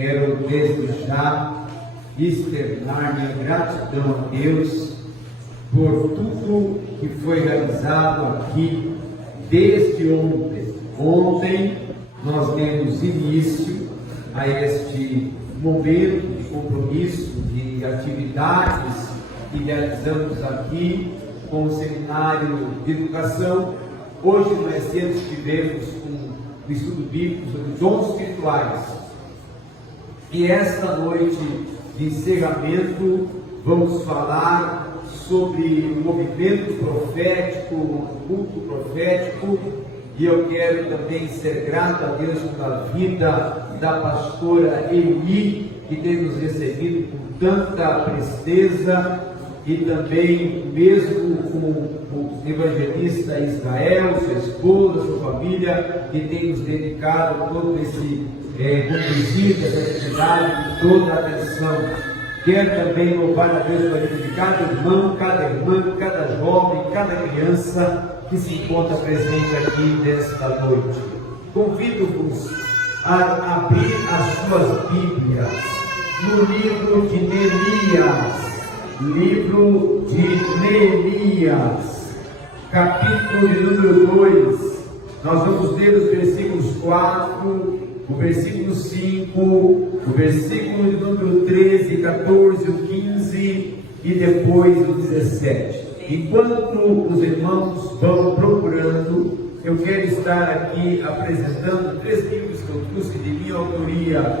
Quero desde já externar minha gratidão a Deus por tudo que foi realizado aqui desde ontem. Ontem nós demos início a este momento de compromisso, de atividades que realizamos aqui com o Seminário de Educação. Hoje nós tivemos um estudo bíblico sobre dons espirituais. E esta noite de encerramento vamos falar sobre o movimento profético, o culto profético, e eu quero também ser grato a Deus pela vida da pastora Eli, que tem nos recebido com tanta presteza, e também mesmo com o evangelista Israel, sua esposa, sua família, que tem nos dedicado todo esse conduzir essa atividade com toda a atenção. Quero também louvar a Deus por cada irmão, cada irmã, cada jovem, cada criança que se encontra presente aqui nesta noite. Convido-vos a abrir as suas Bíblias no livro de Neemias, capítulo de número 2. Nós vamos ler os versículos 4, o versículo 5, o versículo de número 13, 14, o 15 e depois o 17. Enquanto os irmãos vão procurando, eu quero estar aqui apresentando 3 livros que eu trouxe de minha autoria.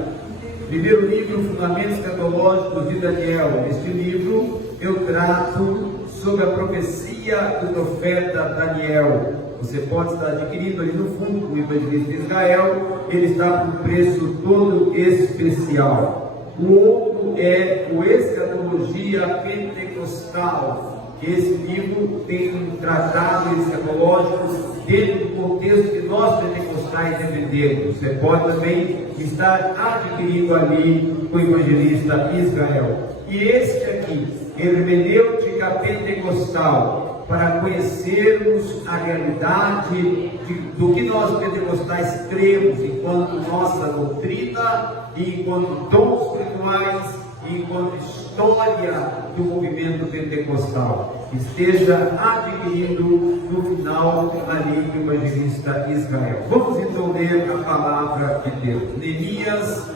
Primeiro livro, Fundamentos Escatológicos de Daniel. Este livro eu trato sobre a profecia do profeta Daniel. Você pode estar adquirindo ali no fundo com o evangelista Israel, ele está por um preço todo especial. O outro é o Escatologia Pentecostal. Esse livro tem um tratado escatológico dentro do contexto que nós pentecostais defendemos. Você pode também estar adquirindo ali com o evangelista Israel. E este aqui, Hermenêutica Pentecostal, para conhecermos a realidade do que nós pentecostais cremos enquanto nossa doutrina e enquanto dons espirituais e enquanto história do movimento pentecostal. Esteja adquirindo no final ali do evangelista Israel. Vamos então ler a palavra de Deus. Neemias,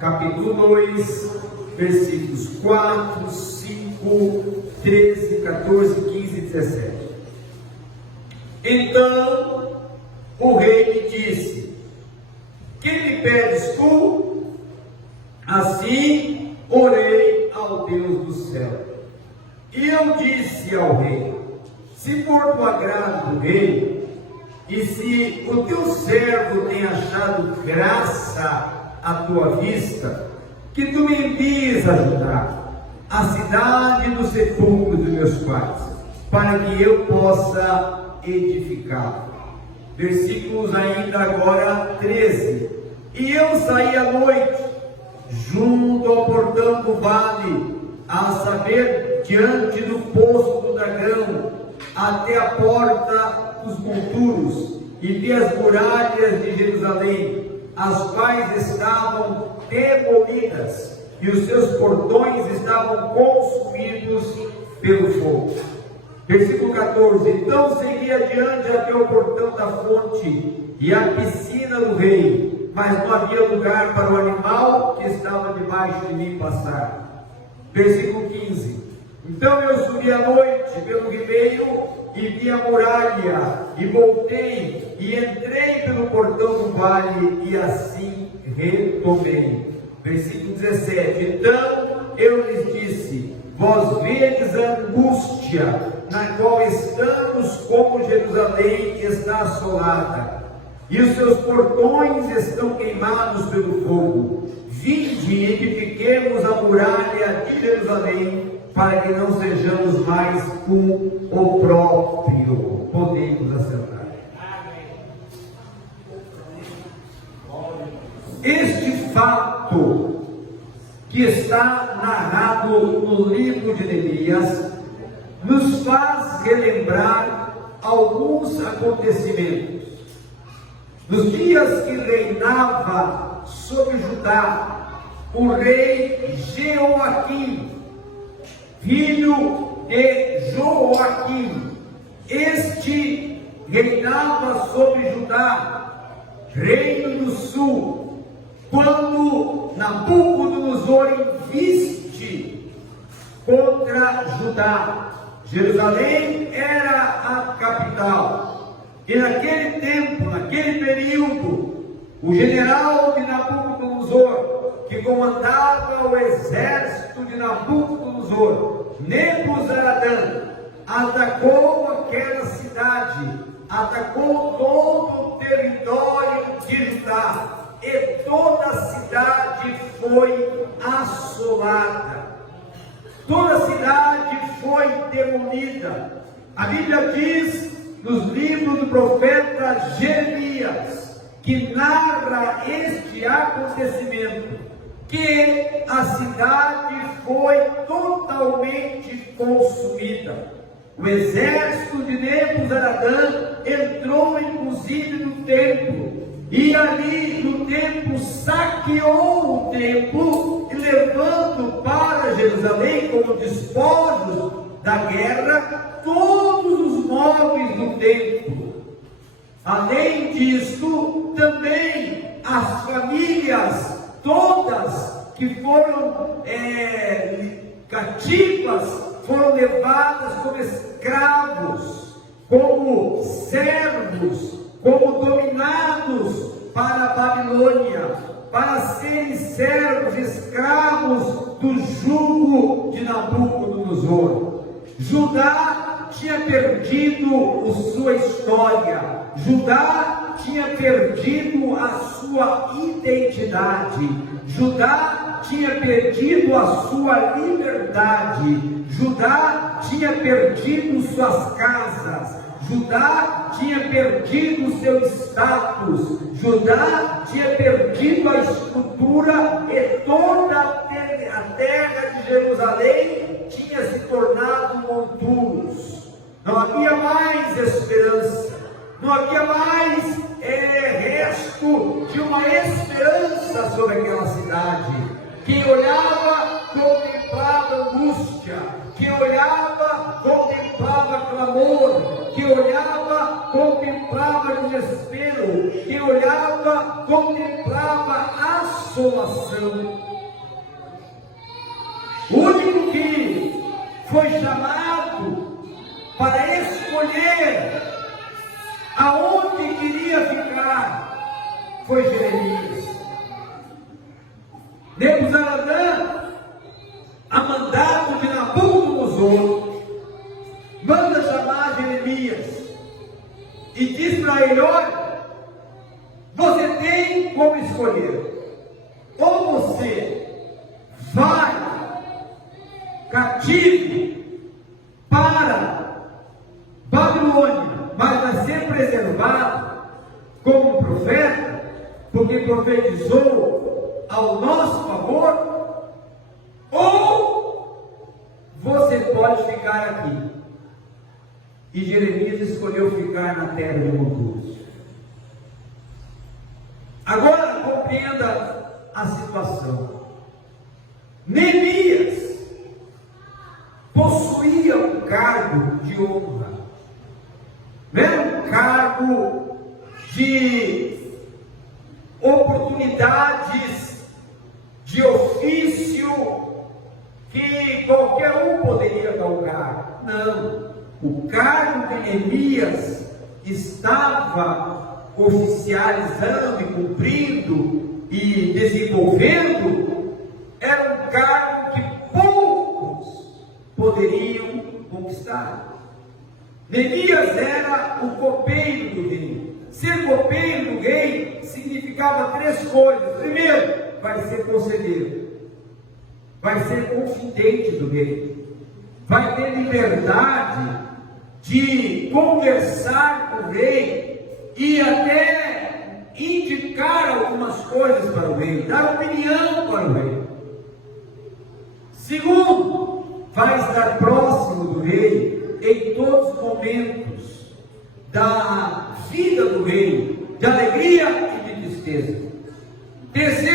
capítulo 2, versículos 4, 5, 13, 14, 15 e 17. Então o rei me disse: que me pedes tu? Assim orei ao Deus do céu. E eu disse ao rei: se for do agrado do rei, e se o teu servo tem achado graça à tua vista, que tu me envies ajudar a cidade dos sepulcros dos meus pais, para que eu possa edificá-la. Versículos ainda agora 13. E eu saí à noite, junto ao portão do vale, a saber, diante do poço do dragão, até a porta dos monturos, e vi as muralhas de Jerusalém, as quais estavam demolidas, e os seus portões estavam consumidos pelo fogo. Versículo 14. Então segui adiante até o portão da fonte e a piscina do rei, mas não havia lugar para o animal que estava debaixo de mim passar. Versículo 15. Então eu subi à noite pelo ribeiro e vi a muralha, e voltei e entrei pelo portão do vale, e assim retomei. Versículo 17. Então eu lhes disse: vós vedes a angústia na qual estamos, como Jerusalém está assolada, e os seus portões estão queimados pelo fogo. Vinde e edifiquemos a muralha de Jerusalém, para que não sejamos mais um opróbrio. Podemos assentar. Este fato que está narrado no livro de Neemias nos faz relembrar alguns acontecimentos. Nos dias que reinava sobre Judá o rei Jeoaquim, filho de Joaquim. Este reinava sobre Judá, reino do sul, quando Nabucodonosor inviste contra Judá. Jerusalém era a capital, e naquele tempo, naquele período, o general de Nabucodonosor, que comandava o exército de Nabucodonosor, Nebuzaradã, atacou aquela cidade, atacou todo o território de Judá, e toda a cidade foi assolada. Toda a cidade foi demolida. A Bíblia diz nos livros do profeta Jeremias, que narra este acontecimento, que a cidade foi totalmente consumida. O exército de Nebuzaradã entrou inclusive no templo, e ali no templo saqueou o templo, levando para Jerusalém como despojos da guerra todos os móveis do templo. Além disto, também as famílias todas que foram cativas foram levadas como escravos, como servos, como dominados para a Babilônia, para serem servos, escravos do jugo de Nabucodonosor. Judá tinha perdido sua história, Judá tinha perdido a sua identidade, Judá tinha perdido a sua liberdade, Judá tinha perdido suas casas, Judá tinha perdido seu status, Judá tinha perdido a estrutura, e toda a terra de Jerusalém tinha se tornado monturos. Não havia mais esperança, não havia mais resto de uma esperança sobre aquela cidade. Quem olhava, contemplava angústia, quem olhava, contemplava clamor, quem olhava, contemplava desespero, quem olhava, contemplava assolação. O único que foi chamado para escolher aonde queria ficar foi Jeremias. Nebuzaradã, a mandado de Nabucodonosor, manda chamar Jeremias e diz para ele: olha, você tem como escolher, ou você vai cativo para Babilônia, mas vai ser preservado como profeta, porque profetizou ao nosso favor, ou você pode ficar aqui. E Jeremias escolheu ficar na terra de monturos. Agora compreenda a situação. Neemias possuía um cargo de honra, não era um cargo de oportunidades de ofício que qualquer um poderia galgar. Não, o cargo de Neemias estava oficializando e cumprindo e desenvolvendo, era um cargo que poucos poderiam conquistar. Neemias era o copeiro do rei. Ser copeiro do rei significava três coisas. Primeiro, vai ser conselheiro, vai ser confidente do rei, vai ter liberdade de conversar com o rei e até indicar algumas coisas para o rei, dar opinião para o rei. Segundo, vai estar próximo do rei em todos os momentos da vida do rei, de alegria e de tristeza. Terceiro,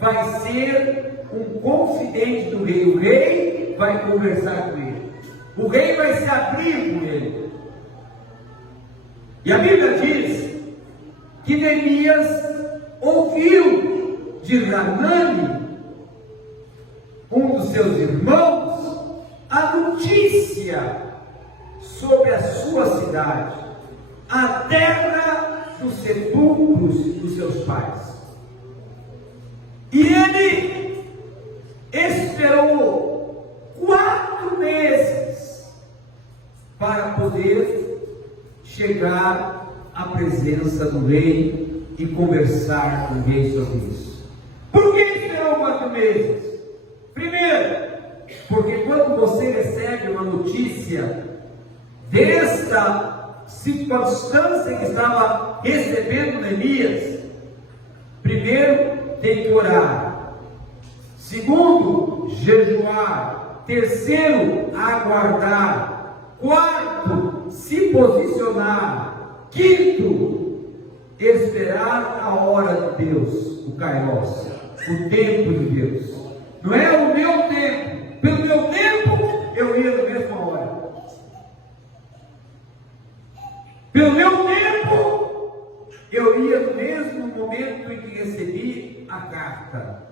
vai ser um confidente do rei. O rei vai conversar com ele. O rei vai se abrir com ele. E a Bíblia diz que Neemias ouviu de Hanani, um dos seus irmãos, a notícia sobre a sua cidade, a terra dos sepulcros dos seus pais. E ele esperou 4 meses para poder chegar à presença do rei e conversar com o rei sobre isso. Por que esperou 4 meses? Primeiro, porque quando você recebe uma notícia desta circunstância que estava recebendo Neemias, primeiro tem que orar, segundo, jejuar, terceiro, aguardar, quarto, se posicionar, quinto, esperar a hora de Deus, o Kairos, o tempo de Deus. Não é o meu tempo, pelo meu tempo eu ia na mesma hora. Pelo meu tempo, eu ia no mesmo momento em que recebi a carta.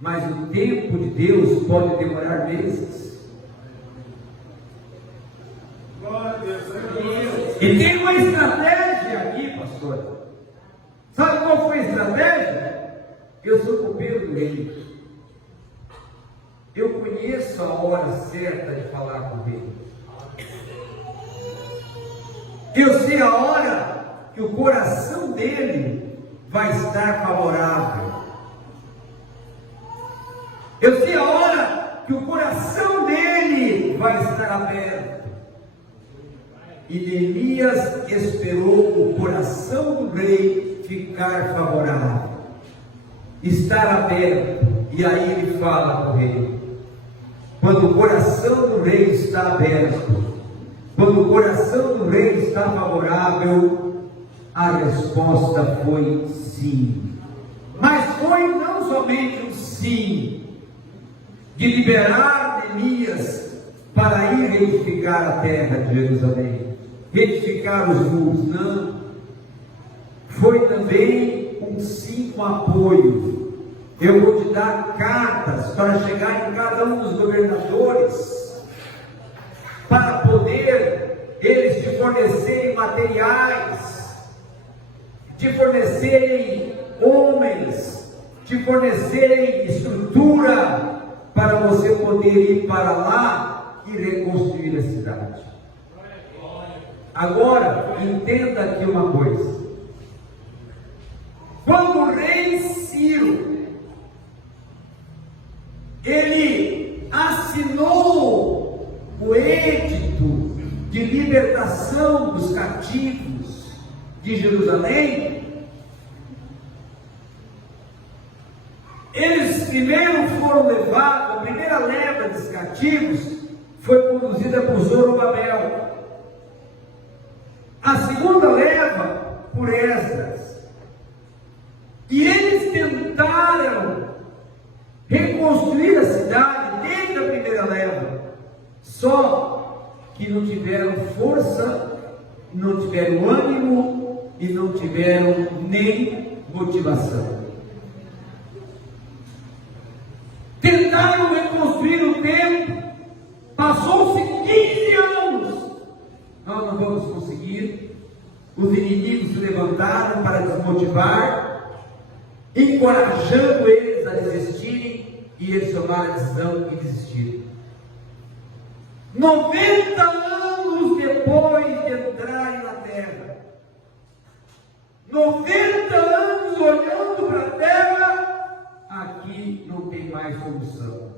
Mas o tempo de Deus pode demorar meses. E tem uma estratégia aqui, pastor. Sabe qual foi a estratégia? Eu sou copeiro do rei. Eu conheço a hora certa de falar com o rei. Eu sei a hora que o coração dele vai estar favorável. Eu sei a hora que o coração dele vai estar aberto. E Neemias esperou o coração do rei ficar favorável, estar aberto. E aí ele fala com o rei. Quando o coração do rei está aberto, quando o coração do rei está favorável, a resposta foi sim. Mas foi não somente um sim, de liberar Neemias para ir reedificar a terra de Jerusalém, reedificar os muros, não. Foi também um sim com apoio. Eu vou te dar cartas para chegar em cada um dos governadores, para poder eles te fornecerem materiais, te fornecerem homens, te fornecerem estrutura, para você poder ir para lá e reconstruir a cidade. Agora, entenda aqui uma coisa. Quando o rei Ciro ele assinou o edito de libertação dos cativos de Jerusalém, eles primeiro foram levados, a primeira leva dos cativos foi conduzida por Zorobabel, a segunda leva por Esdras, e eles tentaram reconstruir a cidade desde a primeira leva, só que não tiveram força, não tiveram ânimo e não tiveram nem motivação. Tentaram reconstruir o templo, passou-se 15 anos, nós não vamos conseguir. Os inimigos se levantaram para desmotivar, encorajando eles a desistirem, e eles tomaram a decisão de desistir. 90 anos depois de entrarem na terra, 90 anos olhando para a terra, aqui não tem mais solução.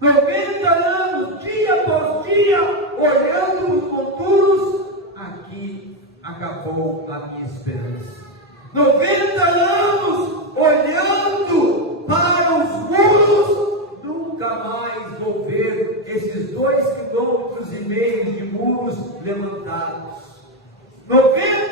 90 anos, dia após dia, olhando os conturos, aqui acabou a minha esperança. 90 anos olhando para os muros, nunca mais vou ver esses 2,5 km de muros levantados. 90